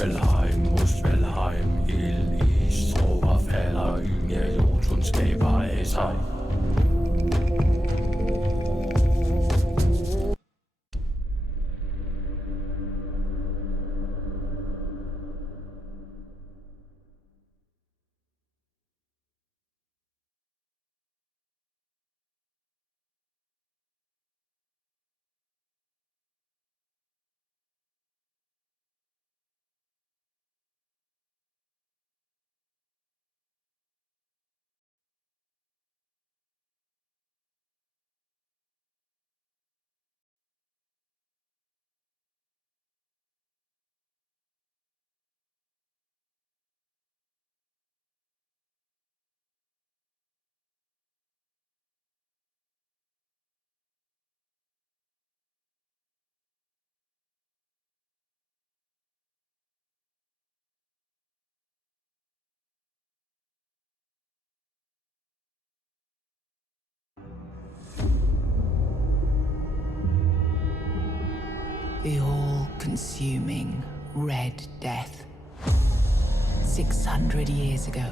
Muspelheim, Muspelheim. Ild i stråber falder, ynge Jotun skaber af sig. The all-consuming Red Death. 600 years ago,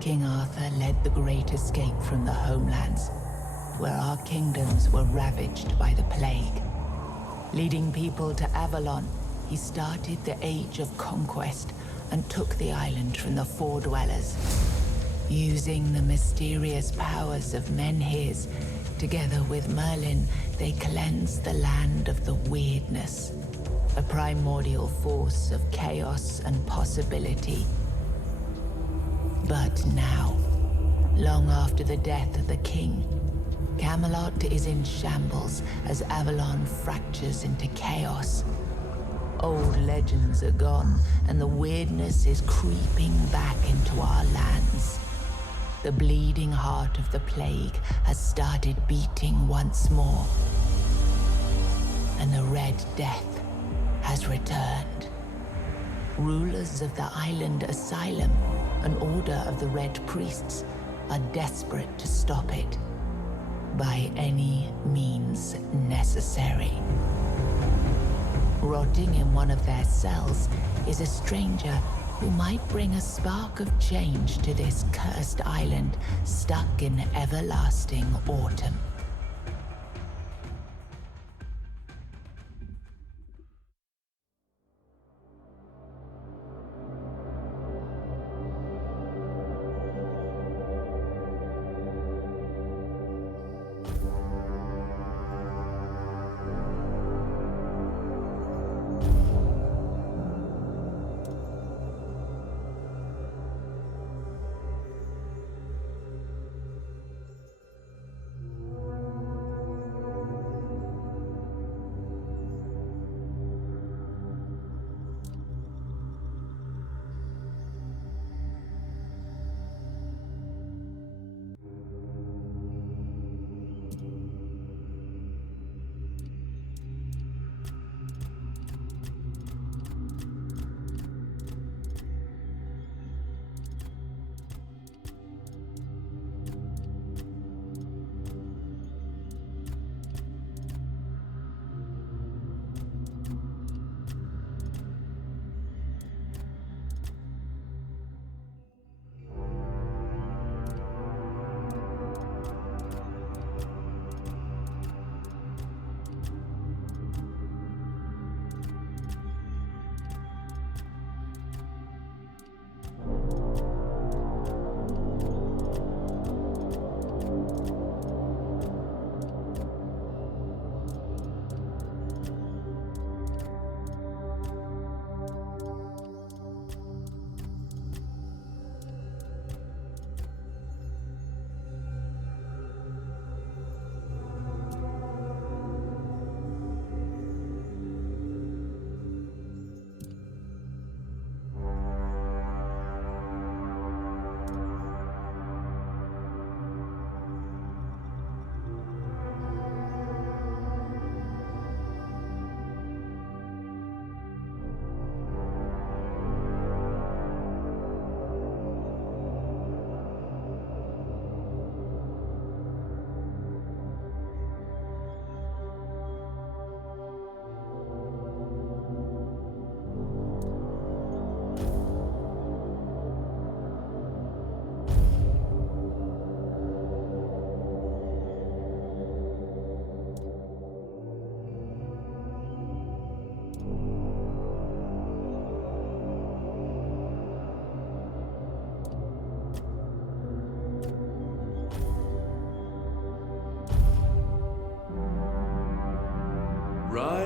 King Arthur led the Great Escape from the homelands, where our kingdoms were ravaged by the plague. Leading people to Avalon, he started the Age of Conquest and took the island from the Four Dwellers. Using the mysterious powers of Menhirs, together with Merlin, they cleansed the land of the weirdness, a primordial force of chaos and possibility. But now, long after the death of the king, Camelot is in shambles as Avalon fractures into chaos. Old legends are gone, and the weirdness is creeping back into our lands. The bleeding heart of the plague has started beating once more, and the Red Death has returned. Rulers of the island asylum, an order of the Red Priests, are desperate to stop it by any means necessary. Rotting in one of their cells is a stranger who might bring a spark of change to this cursed island stuck in everlasting autumn.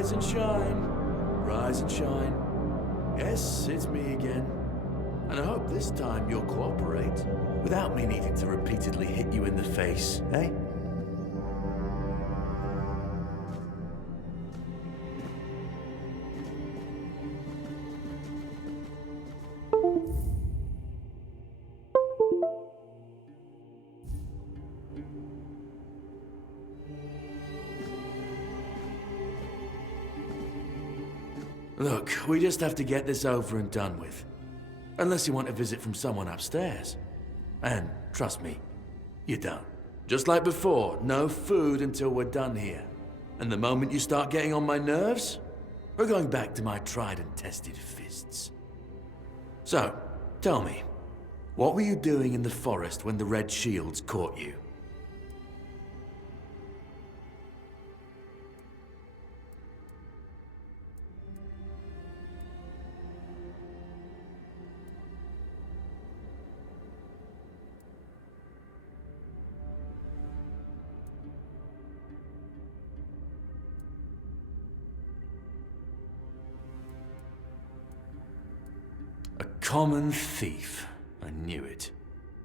Rise and shine. Rise and shine. Yes, it's me again. And I hope this time you'll cooperate, without me needing to repeatedly hit you in the face, eh? Look, we just have to get this over and done with. Unless you want a visit from someone upstairs. And trust me, you don't. Just like before, no food until we're done here. And the moment you start getting on my nerves, we're going back to my tried and tested fists. So, tell me, what were you doing in the forest when the Red Shields caught you? A common thief. I knew it.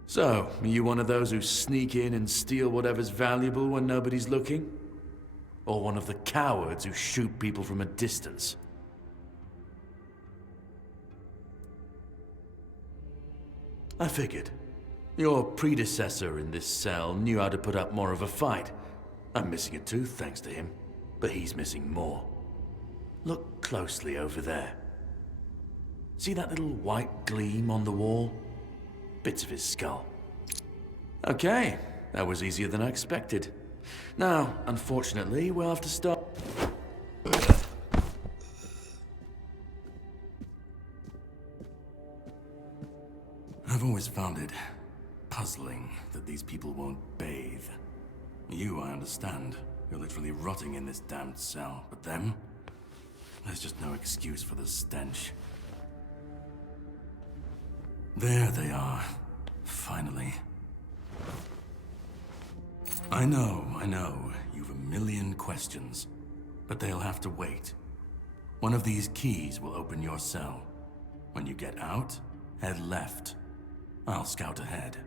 So, are you one of those who sneak in and steal whatever's valuable when nobody's looking? Or one of the cowards who shoot people from a distance? I figured. Your predecessor in this cell knew how to put up more of a fight. I'm missing a tooth thanks to him, but he's missing more. Look closely over there. See that little white gleam on the wall? Bits of his skull. Okay, that was easier than I expected. Now, unfortunately, we'll have to stop. I've always found it puzzling that these people won't bathe. You, I understand. You're literally rotting in this damned cell. But them? There's just no excuse for the stench. There they are. Finally. I know. You've a million questions. But they'll have to wait. One of these keys will open your cell. When you get out, head left. I'll scout ahead.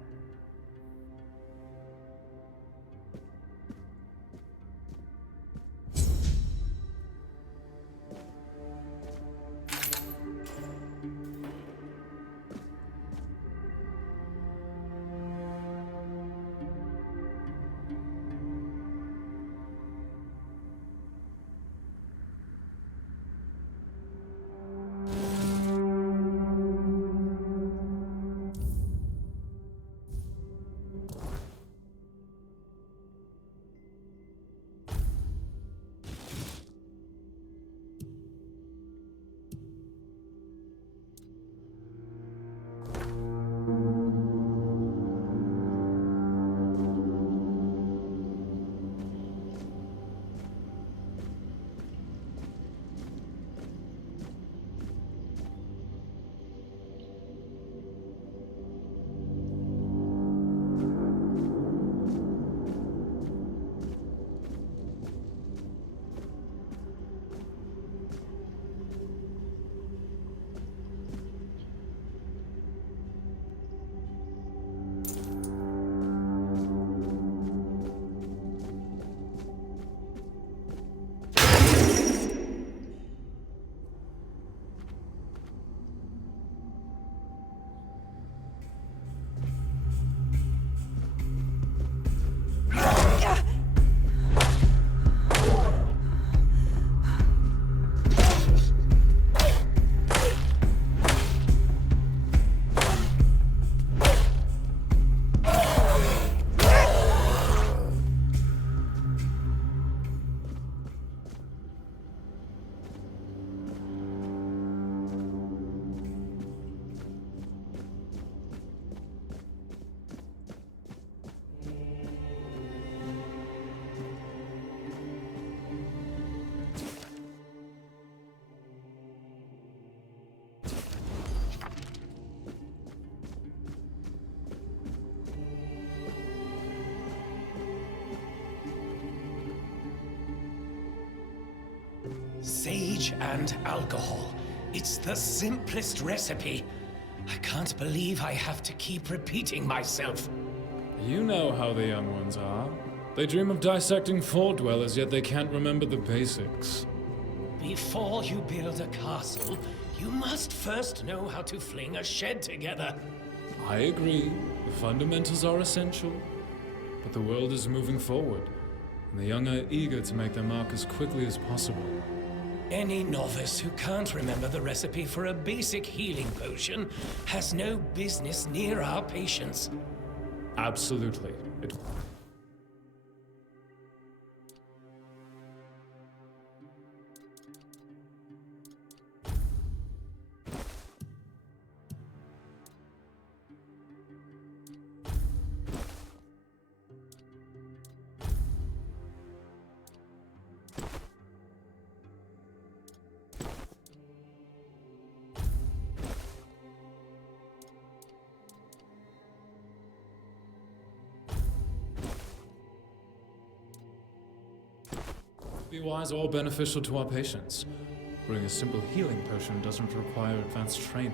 sage and alcohol. It's the simplest recipe. I can't believe I have to keep repeating myself. You know how the young ones are. They dream of dissecting fort dwellers, yet they can't remember the basics. Before you build a castle, you must first know how to fling a shed together. I agree. The fundamentals are essential. But the world is moving forward, and the young are eager to make their mark as quickly as possible. Any novice who can't remember the recipe for a basic healing potion has no business near our patients. Absolutely. Be wise or beneficial to our patients. Brewing a simple healing potion doesn't require advanced training.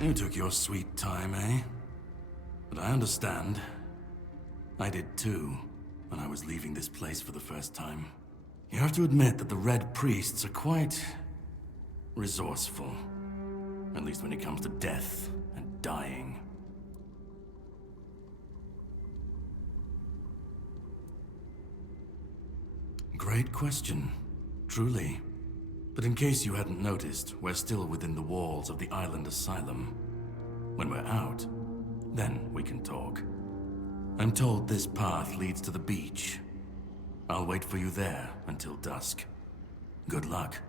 You took your sweet time, eh? But I understand. I did too, when I was leaving this place for the first time. You have to admit that the Red Priests are quite resourceful. At least when it comes to death and dying. Great question, truly. But in case you hadn't noticed, we're still within the walls of the island asylum. When we're out, then we can talk. I'm told this path leads to the beach. I'll wait for you there until dusk. Good luck.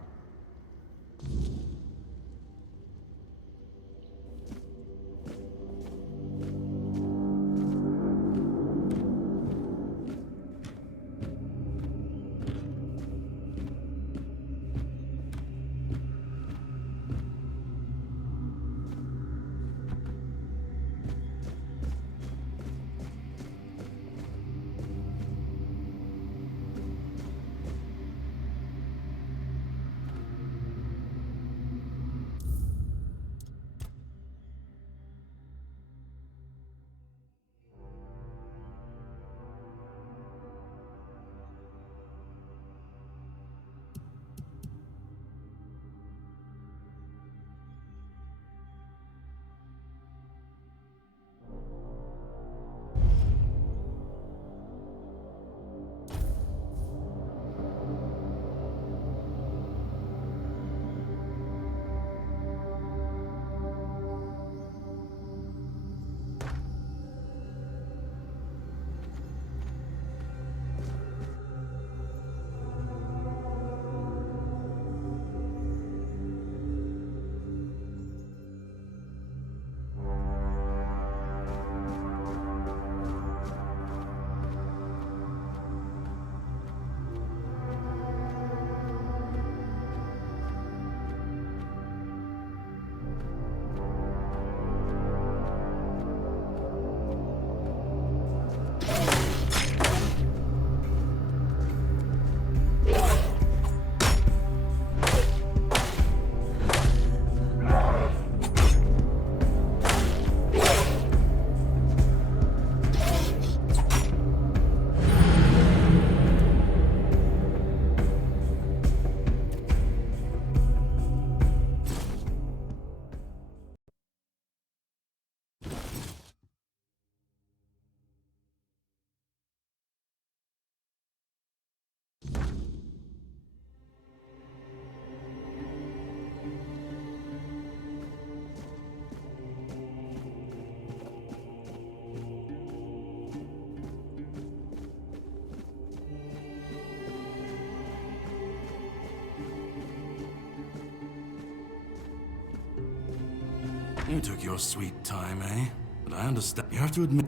You took your sweet time, eh? But I understand. You have to admit.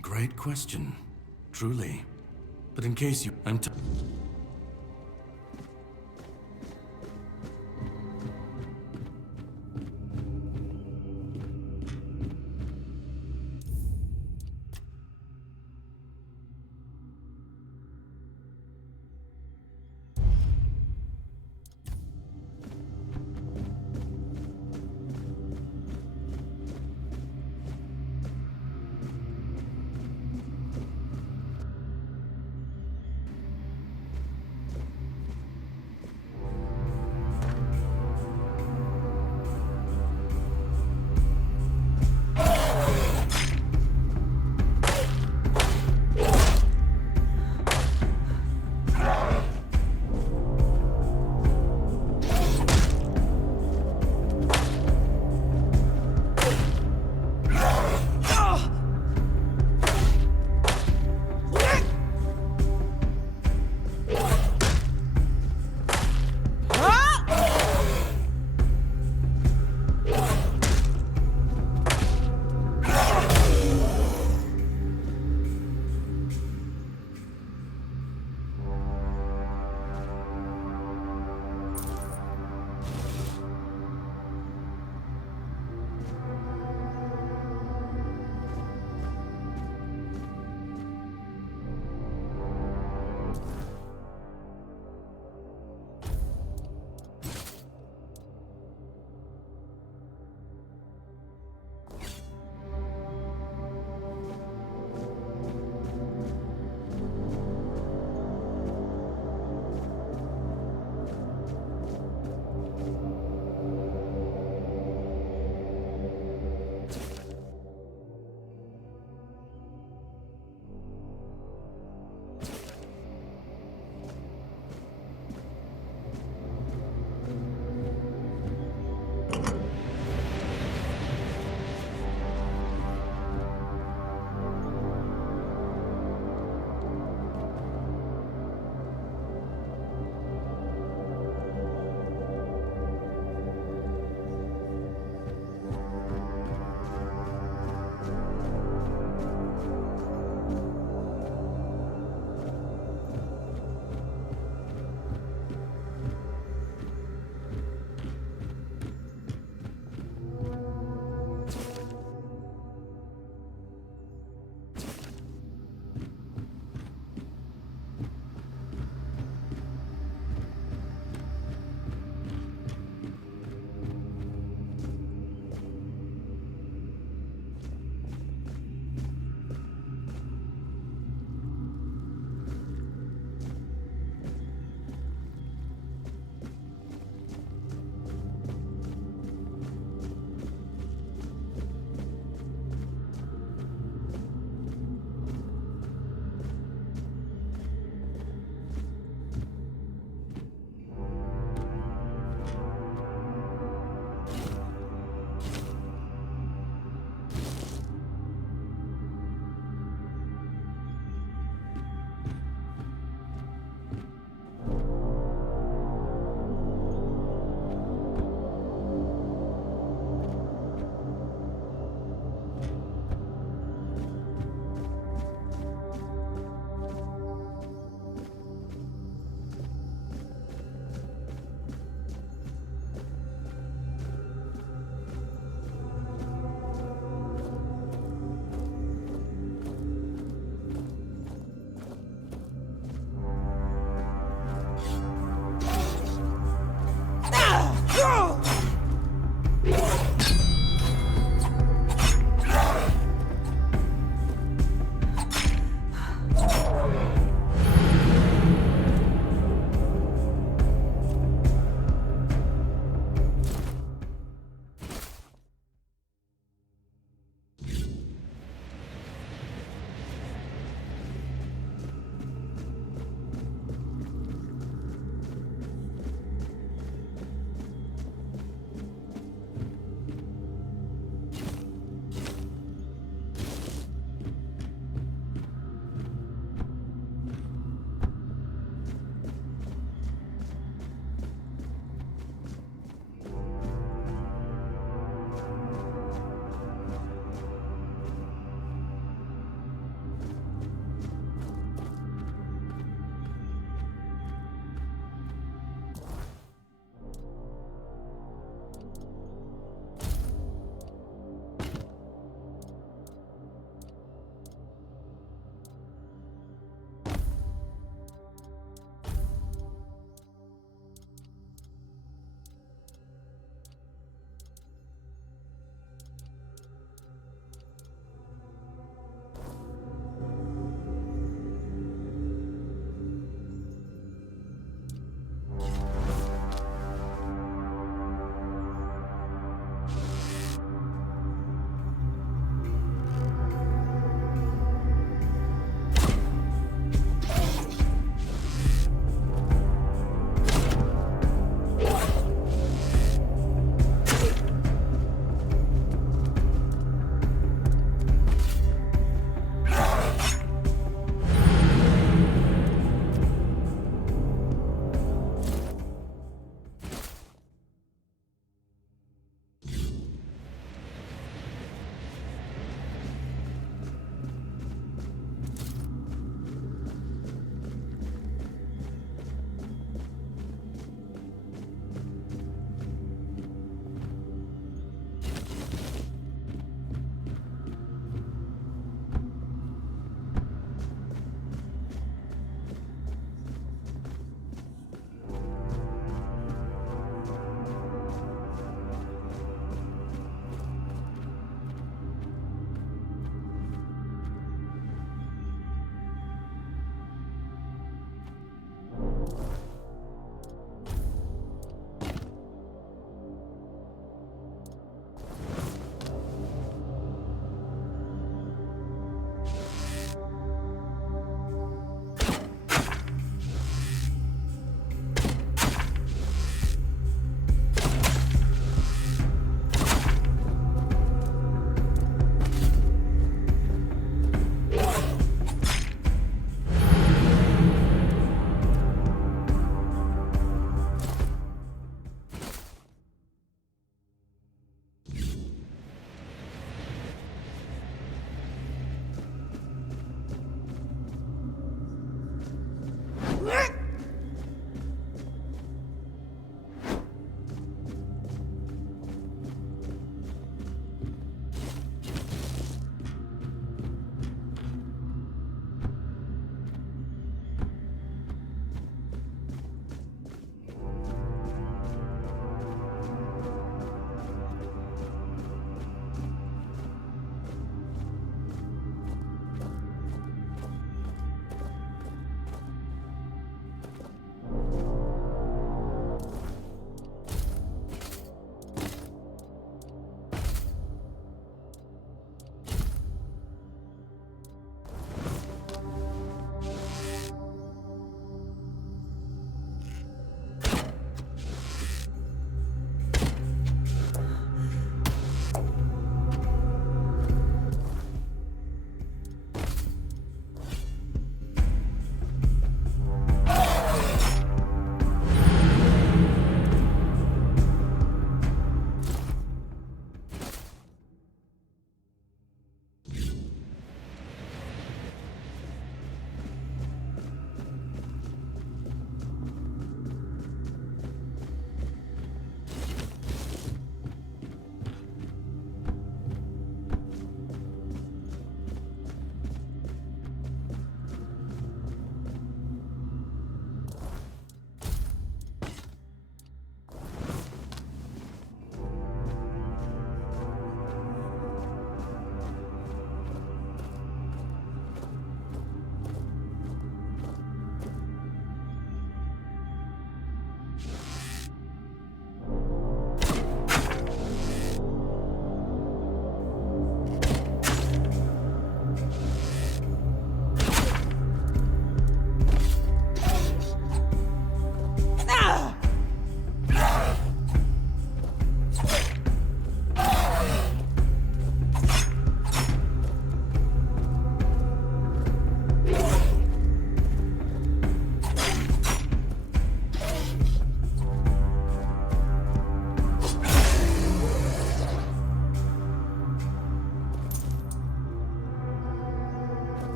Great question. Truly. But in case you.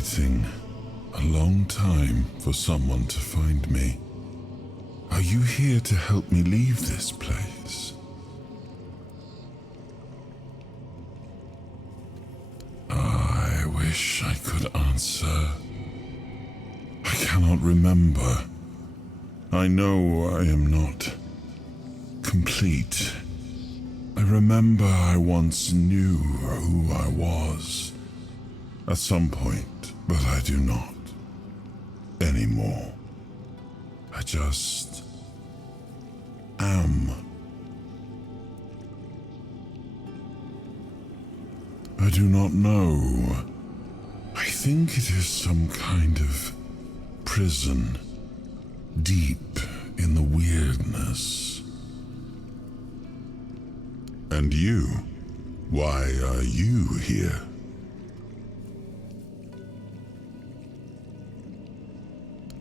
waiting a long time for someone to find me. Are you here to help me leave this place? I wish I could answer. I cannot remember. I know I am not complete. I remember I once knew who I was at some point, but I do not anymore. I just am. I do not know. I think it is some kind of prison, deep in the weirdness. And you? Why are you here?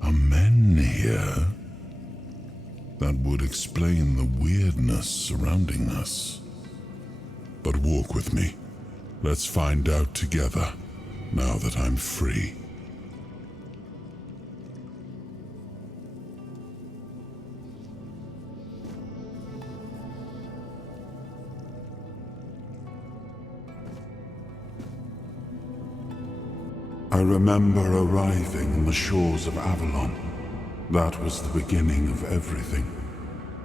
Are men here? That would explain the weirdness surrounding us. But walk with me. Let's find out together, now that I'm free. I remember arriving on the shores of Avalon. That was the beginning of everything.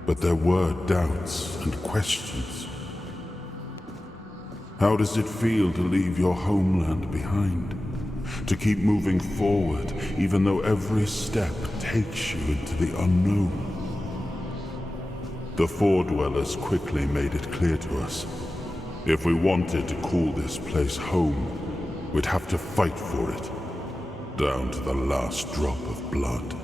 But there were doubts and questions. How does it feel to leave your homeland behind? To keep moving forward, even though every step takes you into the unknown? The Four Dwellers quickly made it clear to us. If we wanted to call this place home, we'd have to fight for it, down to the last drop of blood.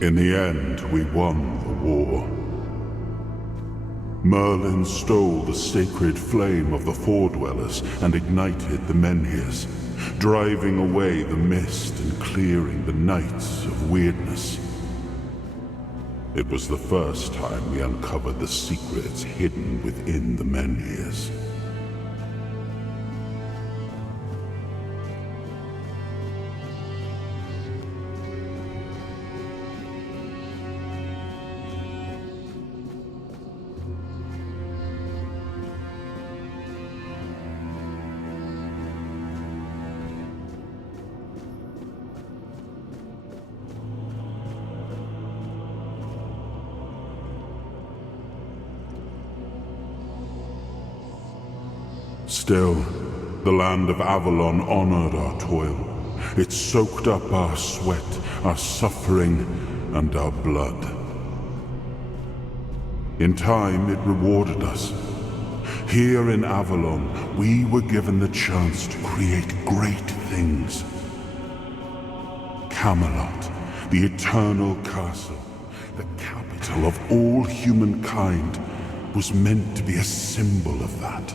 In the end, we won the war. Merlin stole the sacred flame of the Four Dwellers and ignited the Menhirs, driving away the mist and clearing the nights of weirdness. It was the first time we uncovered the secrets hidden within the Menhirs. Still, the land of Avalon honored our toil. It soaked up our sweat, our suffering, and our blood. In time, it rewarded us. Here in Avalon, we were given the chance to create great things. Camelot, the eternal castle, the capital of all humankind, was meant to be a symbol of that.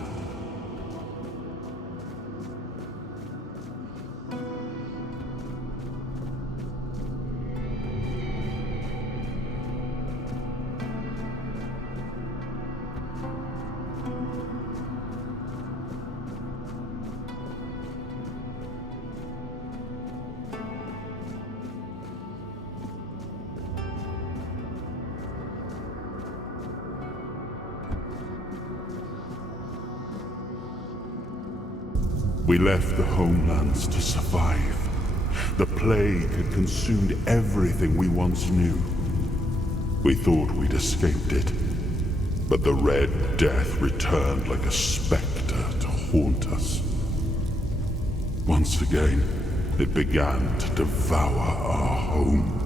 We left the homelands to survive. The plague had consumed everything we once knew. We thought we'd escaped it, but the Red Death returned like a specter to haunt us. Once again, it began to devour our home.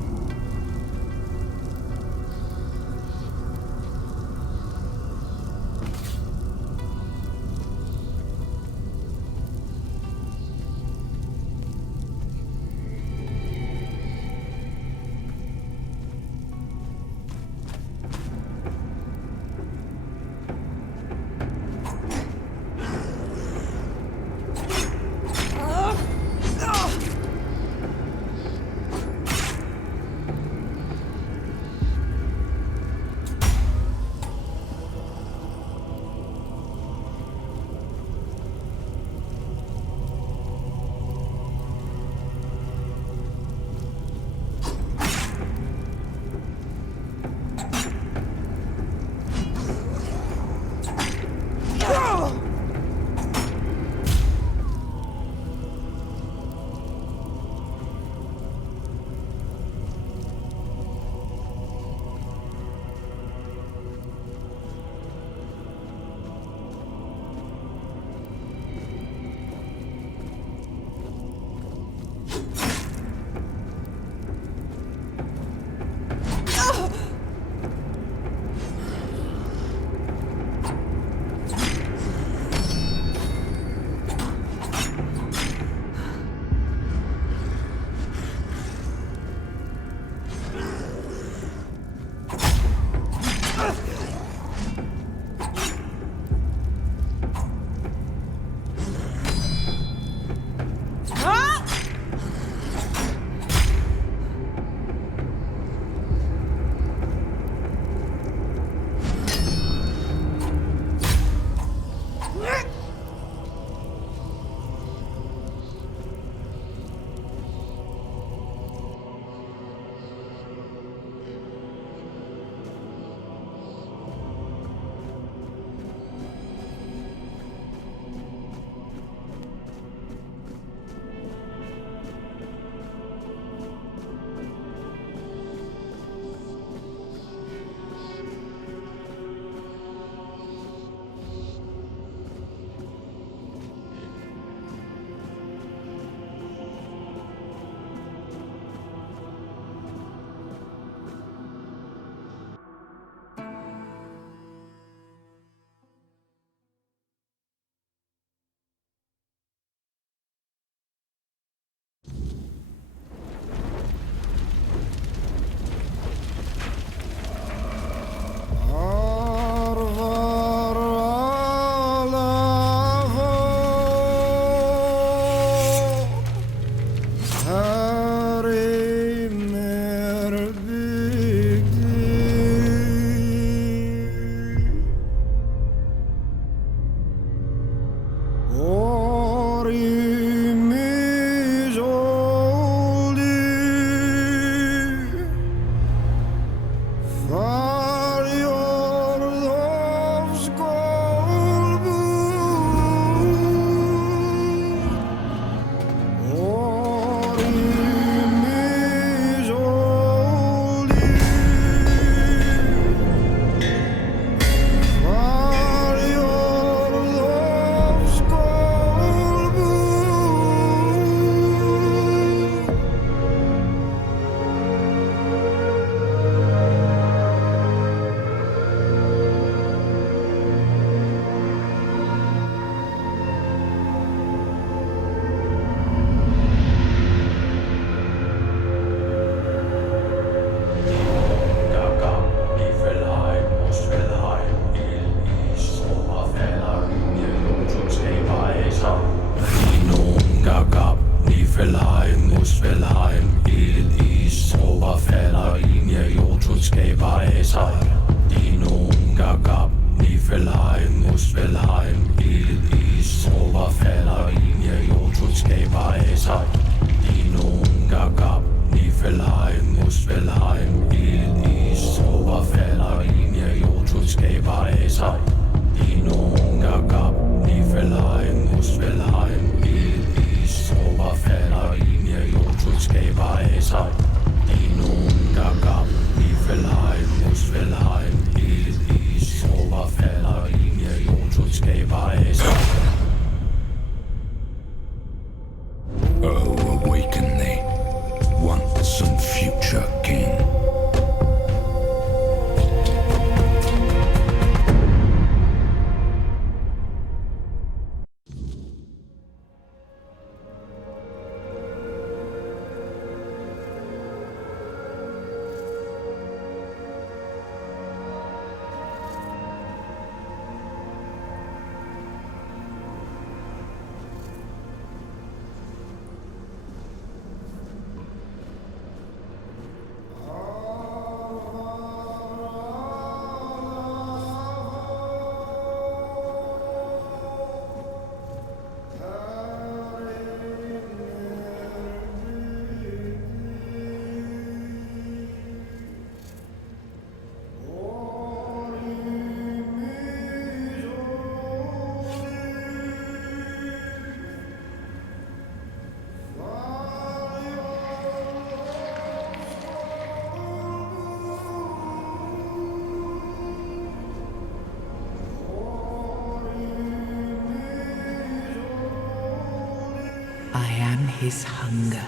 I am his hunger,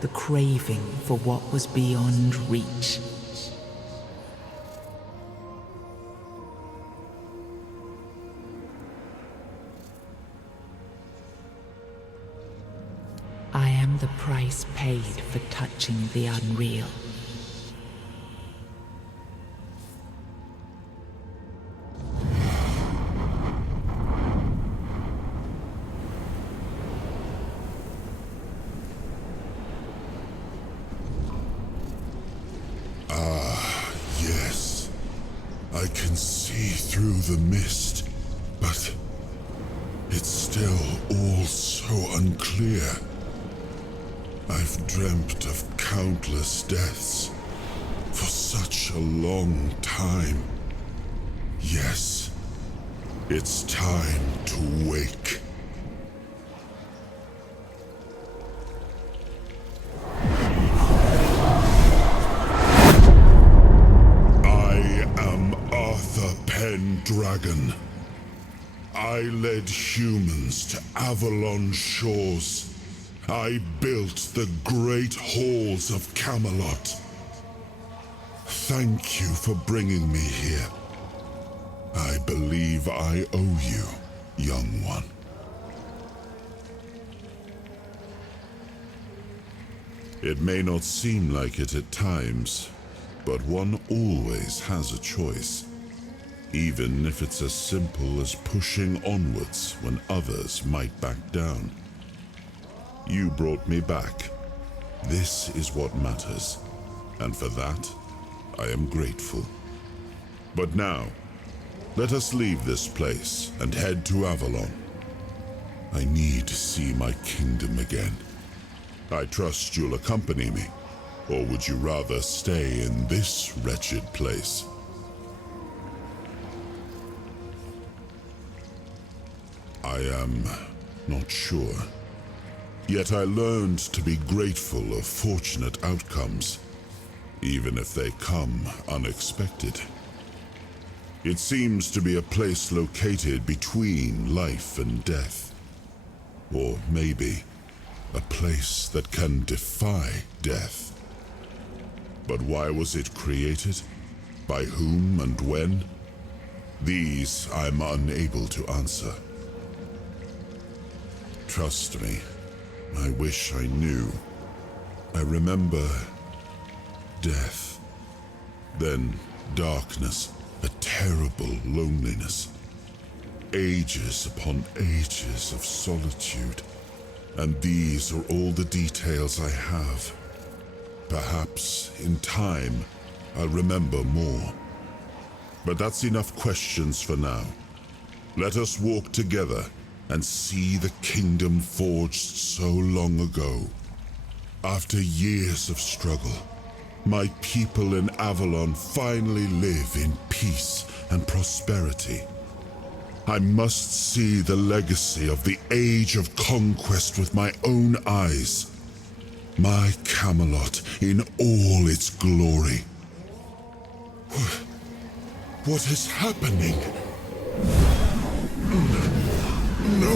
the craving for what was beyond reach. I am the price paid for touching the unreal. Yes, I can see through the mist, but it's still all so unclear. I've dreamt of countless deaths for such a long time. Yes, it's time to wake. Dragon. I led humans to Avalon shores. I built the great halls of Camelot. Thank you for bringing me here. I believe I owe you, young one. It may not seem like it at times, but one always has a choice. Even if it's as simple as pushing onwards when others might back down. You brought me back. This is what matters, and for that, I am grateful. But now, let us leave this place and head to Avalon. I need to see my kingdom again. I trust you'll accompany me, or would you rather stay in this wretched place? I am not sure. Yet I learned to be grateful of fortunate outcomes, even if they come unexpected. It seems to be a place located between life and death. Or maybe a place that can defy death. But why was it created? By whom and when? These I'm unable to answer. Trust me, I wish I knew. I remember death, then darkness, a terrible loneliness, ages upon ages of solitude, and these are all the details I have. Perhaps, in time, I'll remember more. But that's enough questions for now. Let us walk together and see the kingdom forged so long ago. After years of struggle, my people in Avalon finally live in peace and prosperity. I must see the legacy of the Age of Conquest with my own eyes. My Camelot in all its glory. What is happening? No!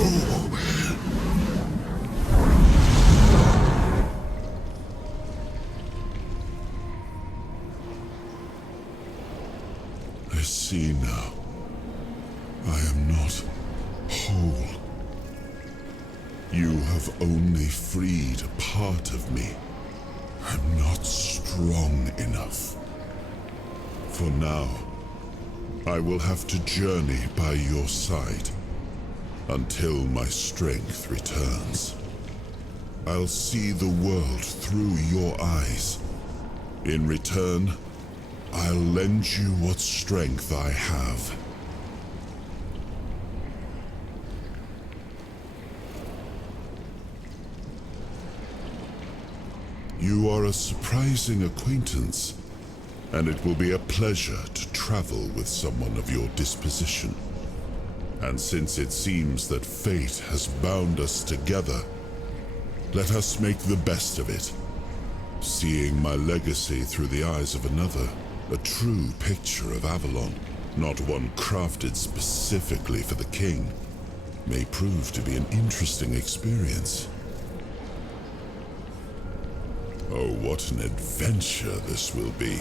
I see now. I am not whole. You have only freed a part of me. I'm not strong enough. For now, I will have to journey by your side until my strength returns. I'll see the world through your eyes. In return, I'll lend you what strength I have. You are a surprising acquaintance, and it will be a pleasure to travel with someone of your disposition. And since it seems that fate has bound us together, let us make the best of it. Seeing my legacy through the eyes of another, a true picture of Avalon, not one crafted specifically for the king, may prove to be an interesting experience. Oh, what an adventure this will be.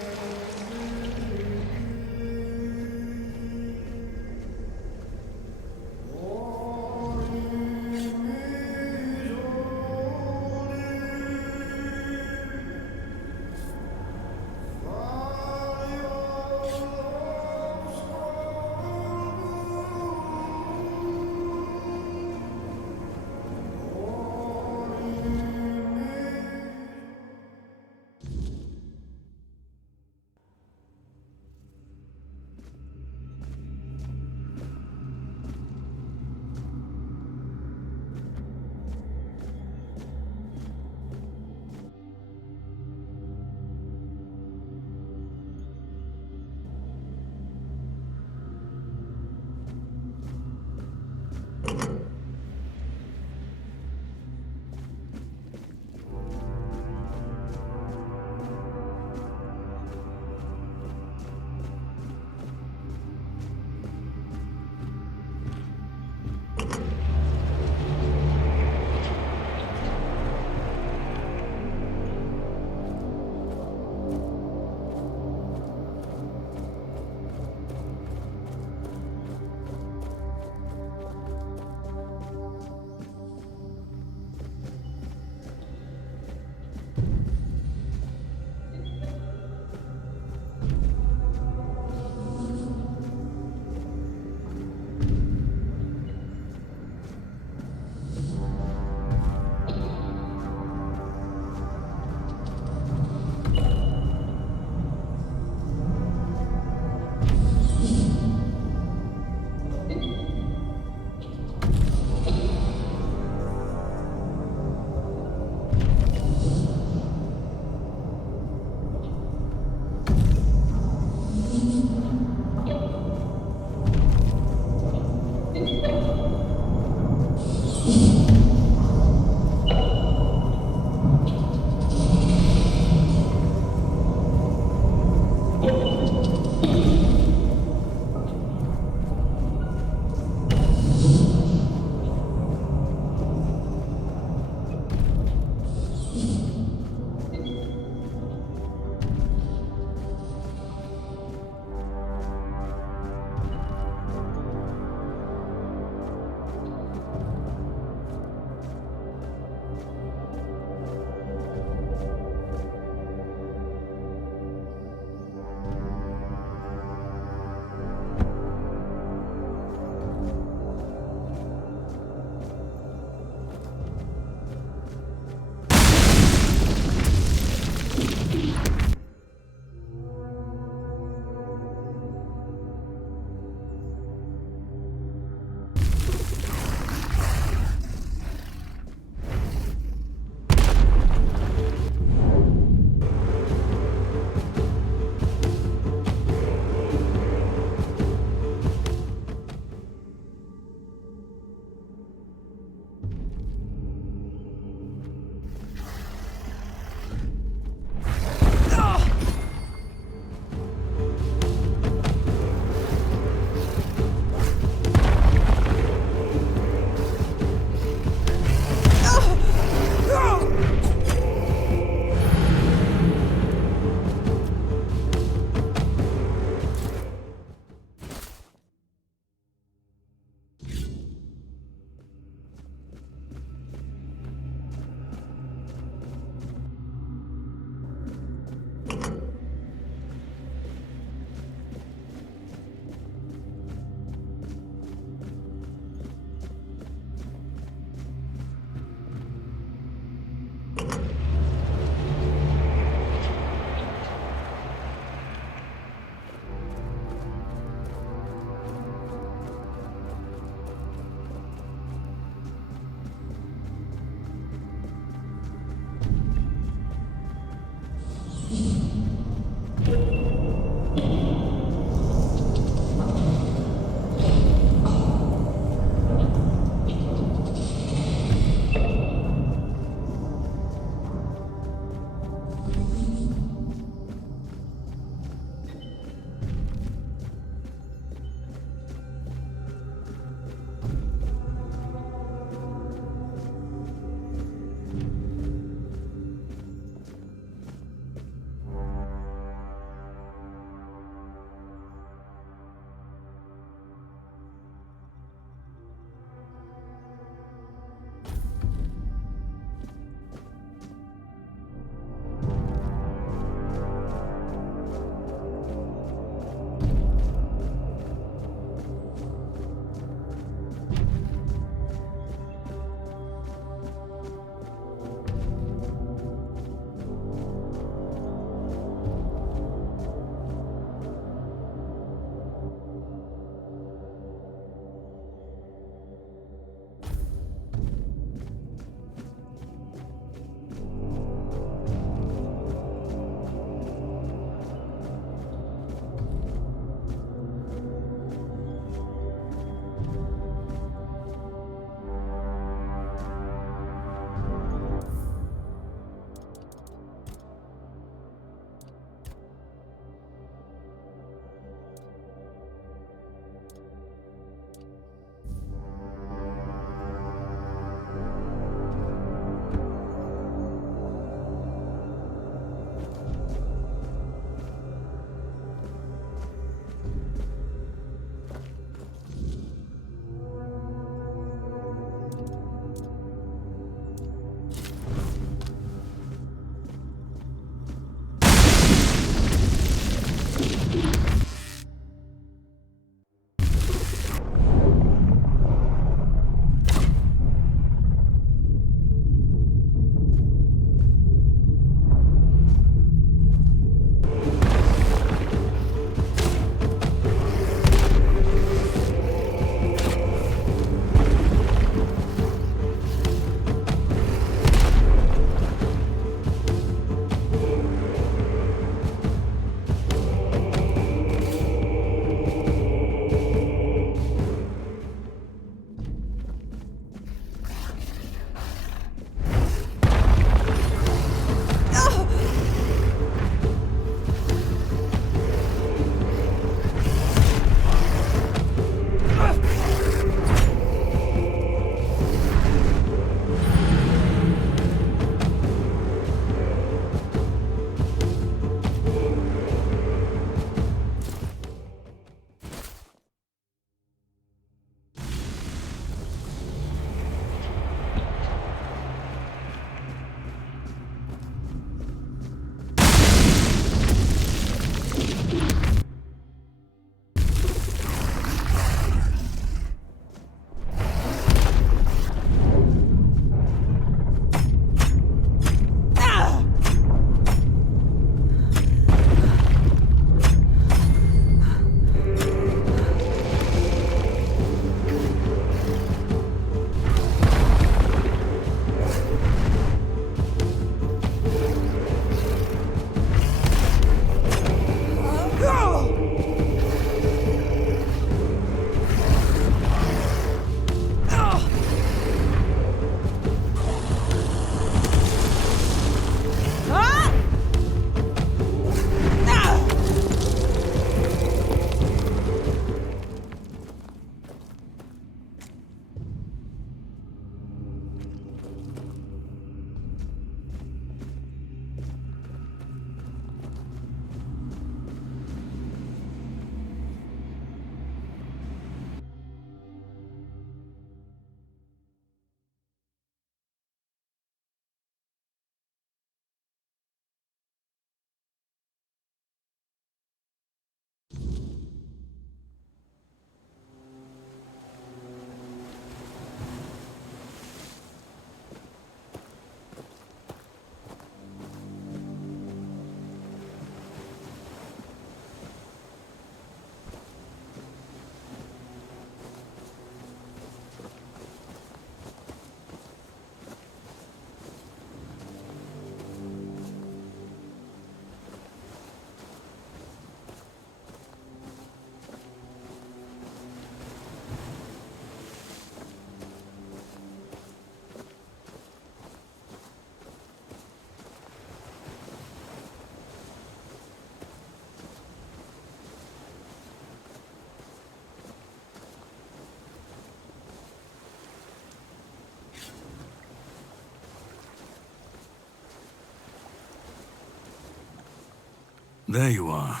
There you are.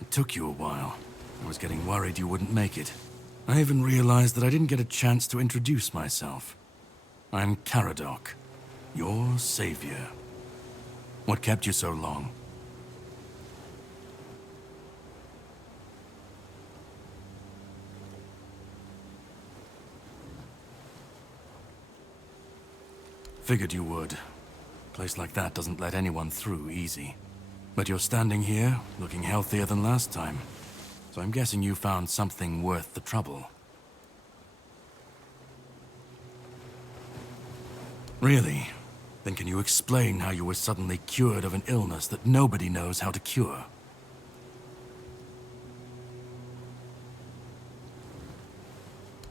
It took you a while. I was getting worried you wouldn't make it. I even realized that I didn't get a chance to introduce myself. I'm Caradoc, your savior. What kept you so long? Figured you would. A place like that doesn't let anyone through easy. But you're standing here, looking healthier than last time. So I'm guessing you found something worth the trouble. Really? Then can you explain how you were suddenly cured of an illness that nobody knows how to cure?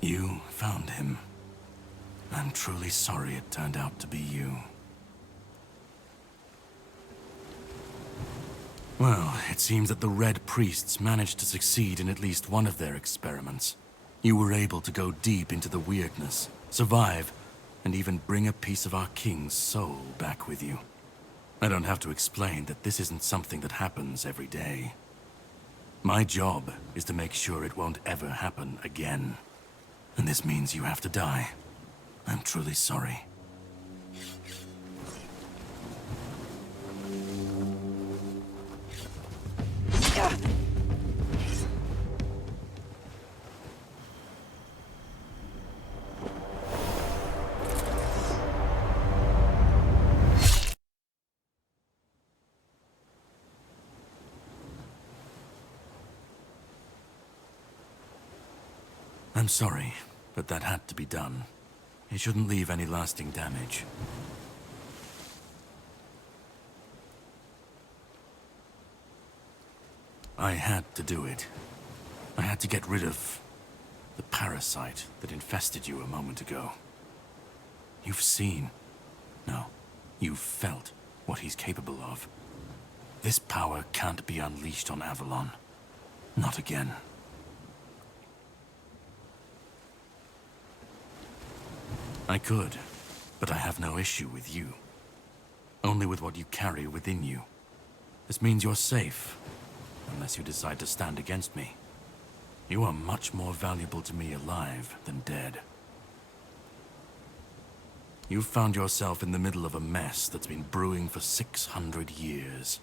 You found him. I'm truly sorry it turned out to be you. Well, it seems that the Red Priests managed to succeed in at least one of their experiments. You were able to go deep into the weirdness, survive, and even bring a piece of our king's soul back with you. I don't have to explain that this isn't something that happens every day. My job is to make sure it won't ever happen again. And this means you have to die. I'm truly sorry. I'm sorry, but that had to be done. It shouldn't leave any lasting damage. I had to do it. I had to get rid of the parasite that infested you a moment ago. You've seen, no, you've felt what he's capable of. This power can't be unleashed on Avalon. Not again. I could, but I have no issue with you. Only with what you carry within you. This means you're safe, unless you decide to stand against me. You are much more valuable to me alive than dead. You've found yourself in the middle of a mess that's been brewing for 600 years.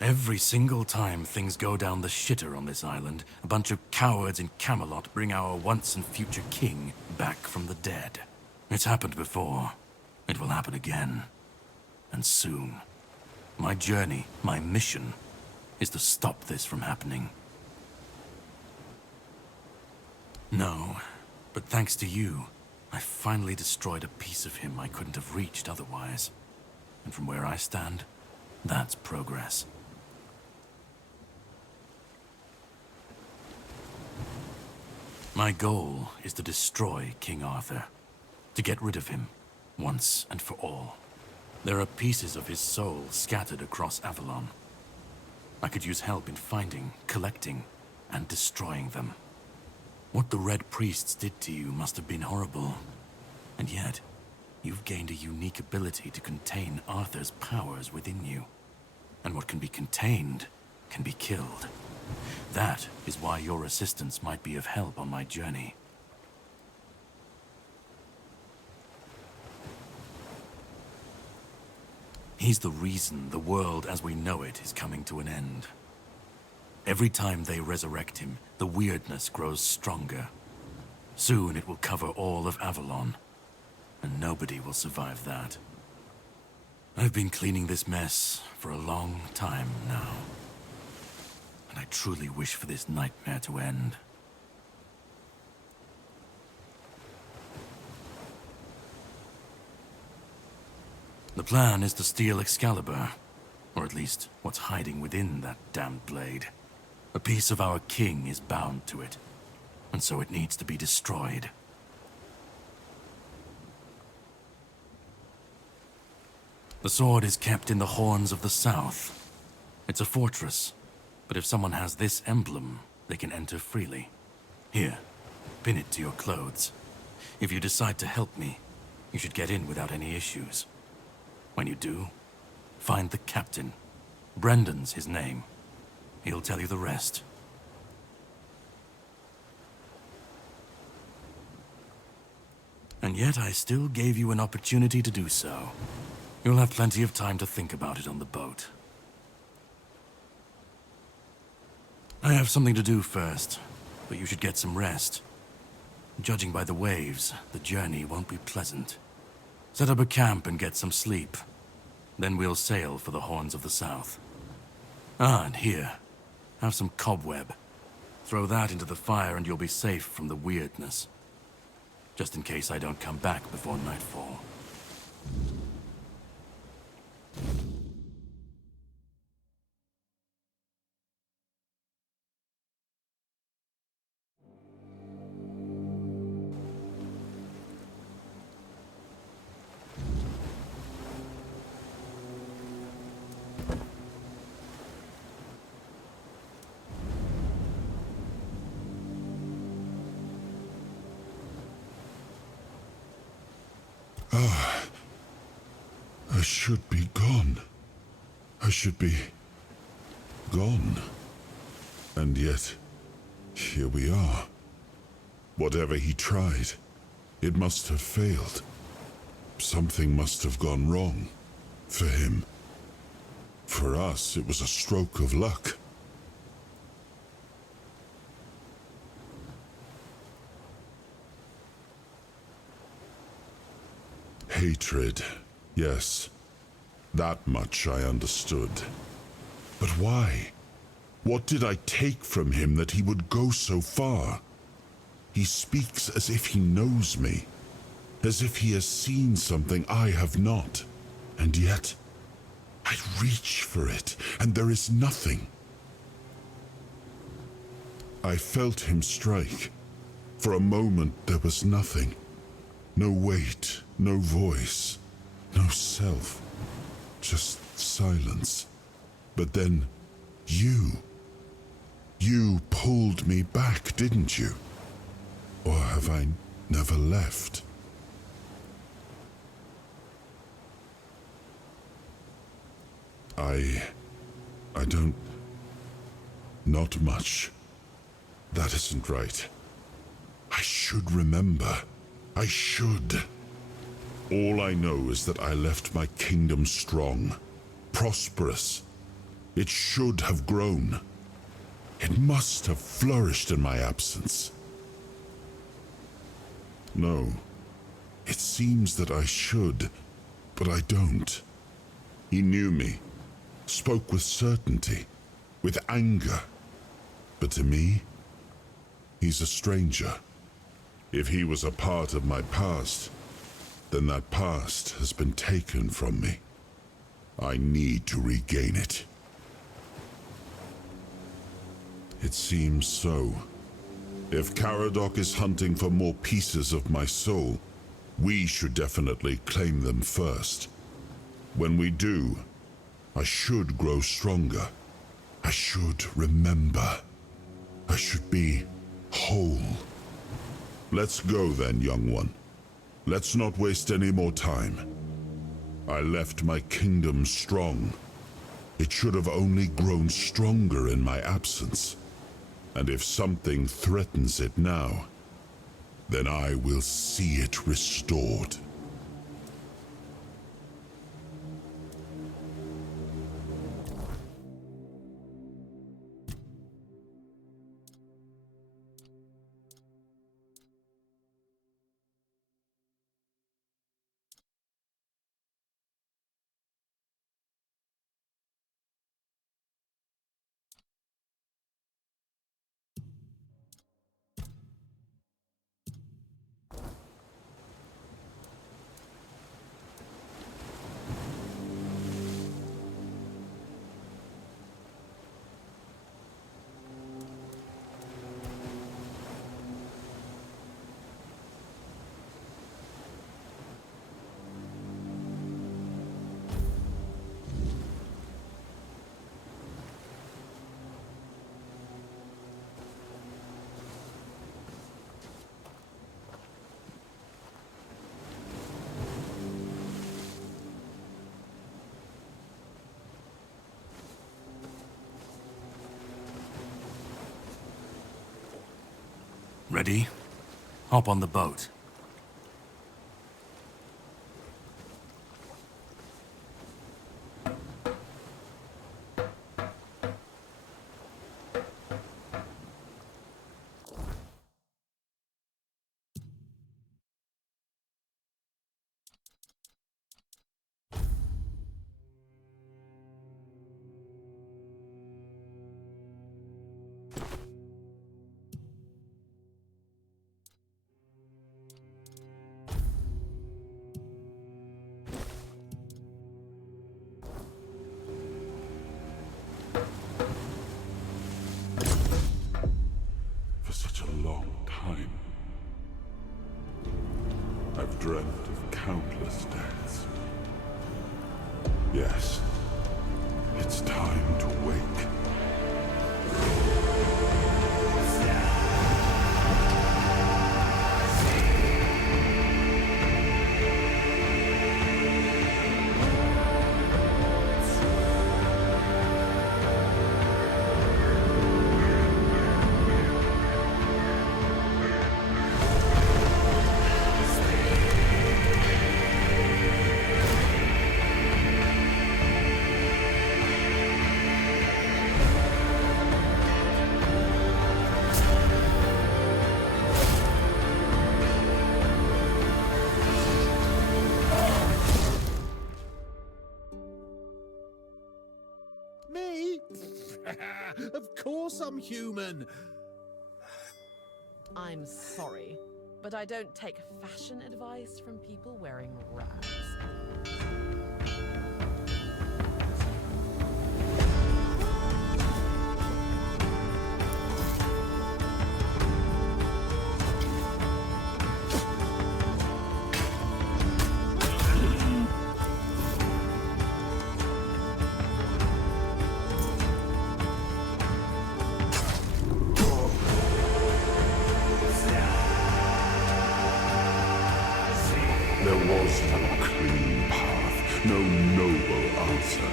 Every single time things go down the shitter on this island, a bunch of cowards in Camelot bring our once and future king back from the dead. It's happened before. It will happen again. And soon. My journey, my mission, is to stop this from happening. No, but thanks to you, I finally destroyed a piece of him I couldn't have reached otherwise. And from where I stand, that's progress. My goal is to destroy King Arthur. To get rid of him, once and for all. There are pieces of his soul scattered across Avalon. I could use help in finding, collecting, and destroying them. What the Red Priests did to you must have been horrible. And yet, you've gained a unique ability to contain Arthur's powers within you. And what can be contained can be killed. That is why your assistance might be of help on my journey. He's the reason the world as we know it is coming to an end. Every time they resurrect him, the weirdness grows stronger. Soon it will cover all of Avalon, and nobody will survive that. I've been cleaning this mess for a long time now, and I truly wish for this nightmare to end. The plan is to steal Excalibur, or at least what's hiding within that damned blade. A piece of our king is bound to it, and so it needs to be destroyed. The sword is kept in the Horns of the South. It's a fortress, but if someone has this emblem, they can enter freely. Here, pin it to your clothes. If you decide to help me, you should get in without any issues. When you do, find the captain. Brendan's his name. He'll tell you the rest. And yet I still gave you an opportunity to do so. You'll have plenty of time to think about it on the boat. I have something to do first, but you should get some rest. Judging by the waves, the journey won't be pleasant. Set up a camp and get some sleep. Then we'll sail for the Horns of the South. Ah, and here, have some cobweb. Throw that into the fire and you'll be safe from the weirdness. Just in case I don't come back before nightfall. I should be gone. I should be gone. And yet, here we are. Whatever he tried, it must have failed. Something must have gone wrong. For him. For us, it was a stroke of luck. Hatred, yes. That much I understood. But why? What did I take from him that he would go so far? He speaks as if he knows me, as if he has seen something I have not. And yet, I reach for it, and there is nothing. I felt him strike. For a moment, there was nothing. No weight, no voice, no self. Just silence. But then, you pulled me back, didn't you? Or have I never left? I don't... Not much. That isn't right. I should remember. I should. All I know is that I left my kingdom strong, prosperous. It should have grown. It must have flourished in my absence. No, it seems that I should, but I don't. He knew me, spoke with certainty, with anger. But to me, he's a stranger. If he was a part of my past, then that past has been taken from me. I need to regain it. It seems so. If Caradoc is hunting for more pieces of my soul, we should definitely claim them first. When we do, I should grow stronger. I should remember. I should be whole. Let's go then, young one. Let's not waste any more time. I left my kingdom strong. It should have only grown stronger in my absence. And if something threatens it now, then I will see it restored. Ready? Hop on the boat. For such a long time, I've dreamt of countless deaths. Yes, it's time to wake. Me? Of course I'm human. I'm sorry, but I don't take fashion advice from people wearing rags. There was no clean path, no noble answer.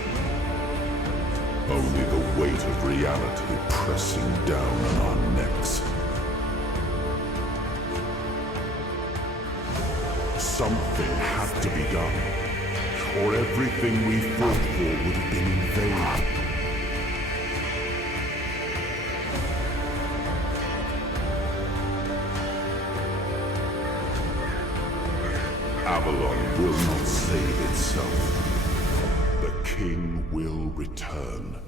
Only the weight of reality pressing down on our necks. Something had to be done, or everything we fought for would have been in vain. Avalon will not save itself. The king will return.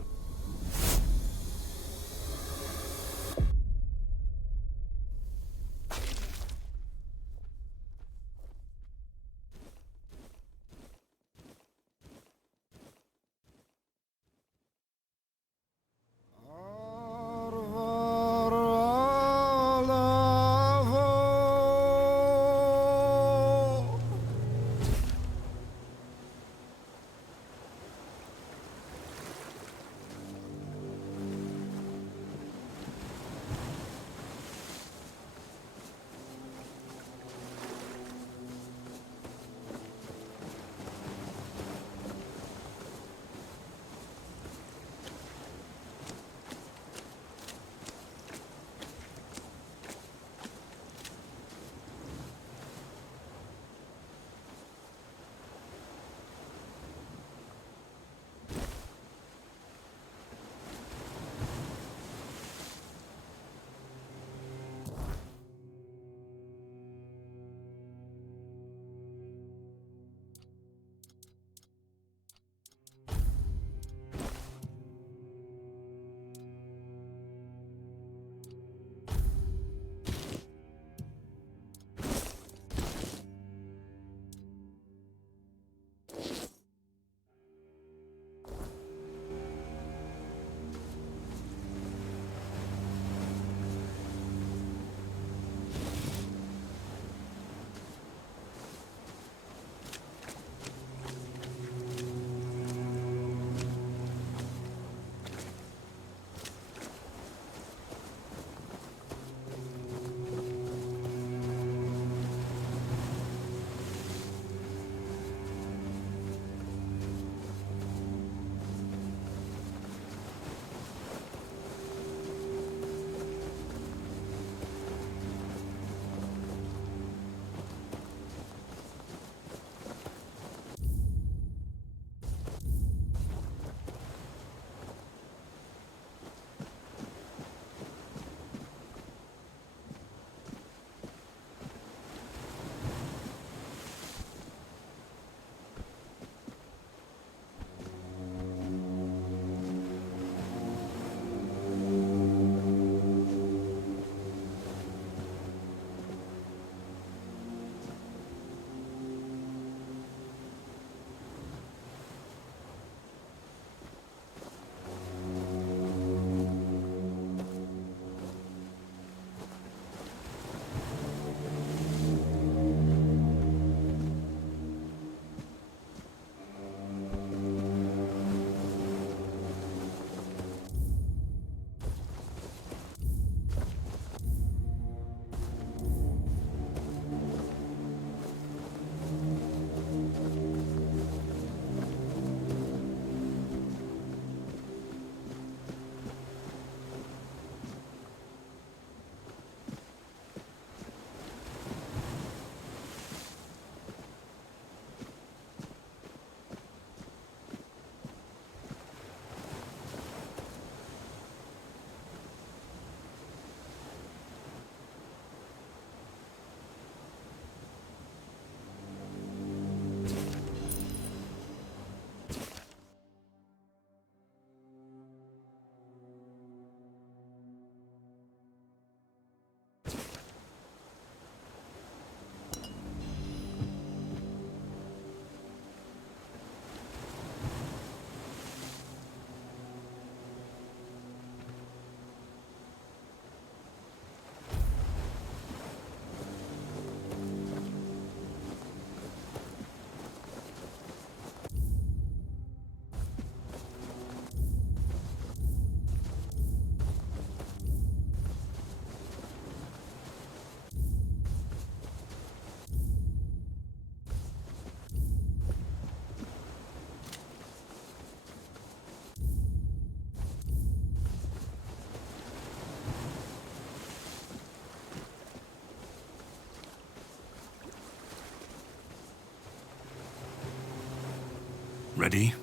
Ready?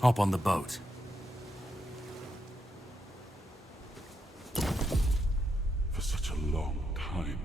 Hop on the boat. For such a long time.